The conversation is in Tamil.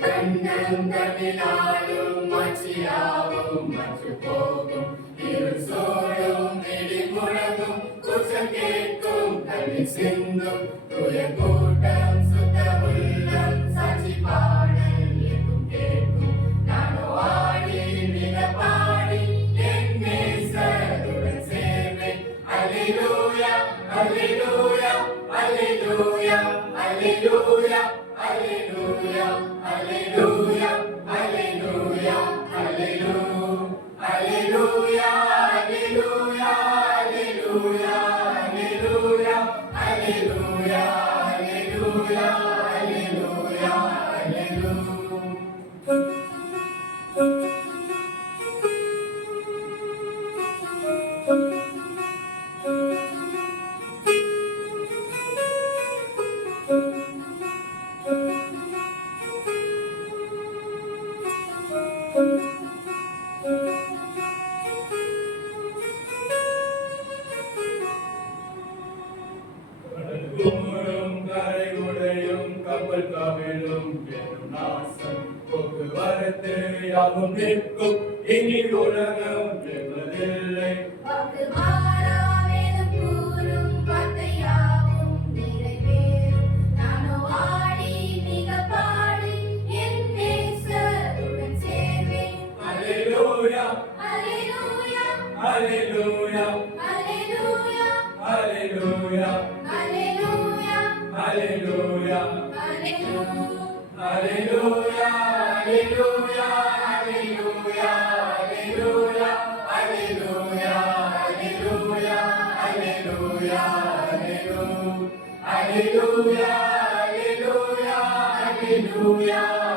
கண்ணம் தமிழாலும் மச்சியாவும் மற்று போகும் இருள் சோழும் இடி முழங்கும் குற்றம் கேட்கும் கல்வி சிந்தும் துய கூட்டம் சுத்த உள்ளம் சாட்சி பாடல் எங்கும் கேட்கும் நானோ ஆடி மிக பாடி என் நேசருடன் சேர்வேன் அல்லேலூயா அல்லேலூயா அல்லேலூயா அல்லேலூயா Hallelujah, hallelujah, hallelujah, hallelujah, hallelujah, hallelujah, hallelujah, hallelujah, hallelujah, hallelujah, hallelujah, கப்பல் கவிழும் பெரும் நாசம் போக்குவரத்து யாவும் நிற்கும் இனி உலகம் என்பதில்லை Hallelujah, hallelujah, hallelujah, hallelujah, hallelujah, hallelujah, hallelujah, hallelujah, hallelujah, hallelujah, hallelujah, hallelujah, hallelujah, hallelujah, hallelujah, hallelujah.